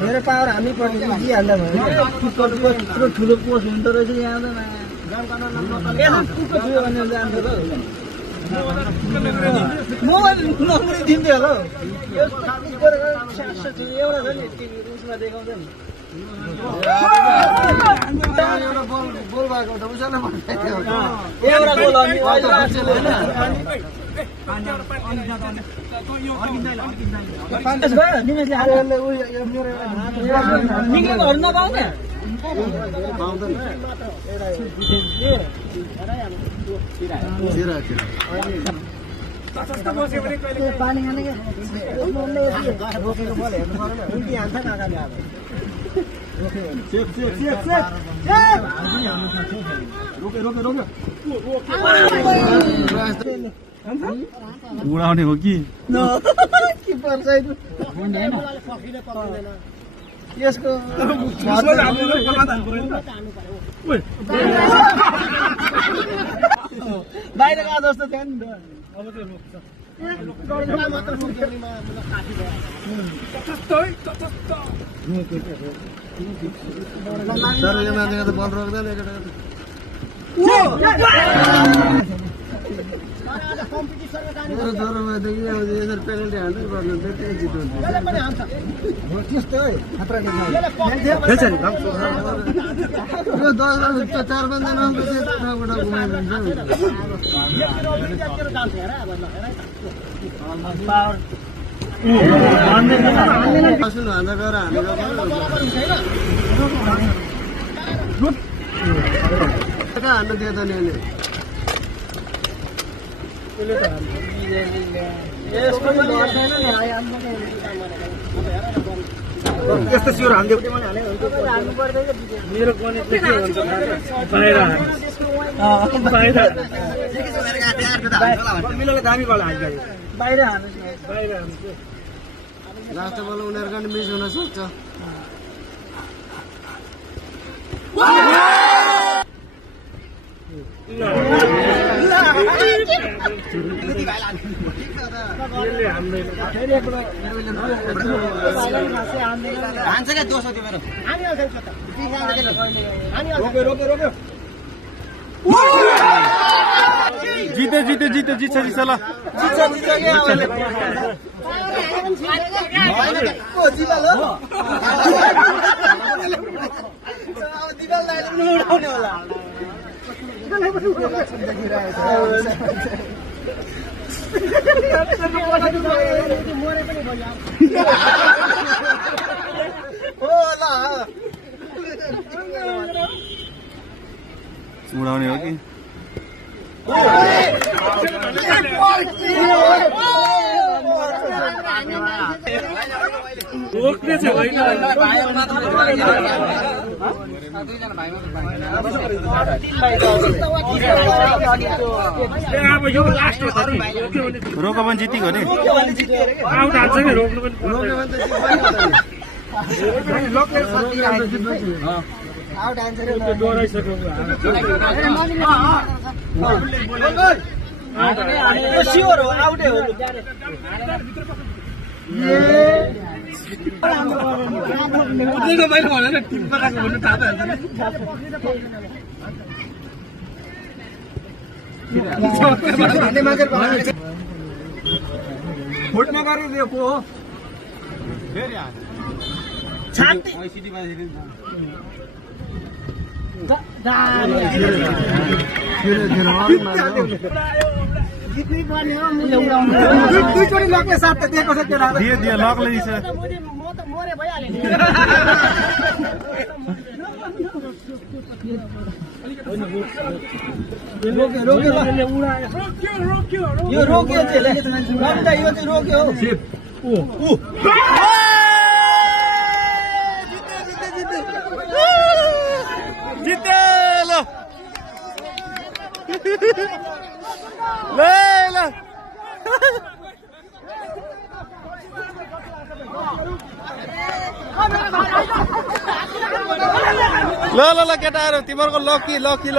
मेरो पावर हामी पनि जिहाल्दा भयो कत्रो ठुलो पोस्ट हुँदो रहेछ यहाँ म नम्बरी दिन्थ्यो होला एउटा छ नि उसमा देखाउँछ नि एउटा बोल भएको त उसैलाई एउटा गोल अनि निक्लेकोहरू नपाउने पानी खाने बोकेको बल हेर्नु परेन उल्टी हान्छ नाकाले अब उडाउने हो कि यसको बाहिर गएको जस्तो थियो नि सर यो मान्छेको त बल रोक्दैन मेरो जोरोमा देखि अब यसरी पेनल्टी हाल्दै गर्नु त्यही जित्नु त्यस्तो है खतरा यो 4 बन्दा नहुँदा घुमाइदिन्छ सुन हान्दा गएर हान्नु दियो त नि यस्तो स्योर हान्दियो मेरो गणितले के हुन्छ बाहिर मिलेको दामी बल हाल्छ बाहिर हाल्नु लास्ट बल उनीहरूको नि मिस हुन सक्छ हान्छ क्या दोष त्यो मेरो जित्छ ल उडाउने हो कि रोक्ने चाहिँ होइन अब यो लास्ट हो त रोक पनि जितेको नि आउट हाल्छ कि रोक्नु पनि आउट आन्सर डराइसक्यो स्योर हो आउटै हो भनेर टिम पकाएको भन्नु थाहा भएछ फुटमा गरिदियो को हो दुईचोटि लकले साथ त दिएको छ त्यो दियो लकले म त मोरे भइहाल्यो नि यो रोक्यो चाहिँ यो चाहिँ रोक्यो जिते ल ल केटाहरू तिमीहरूको लकी ल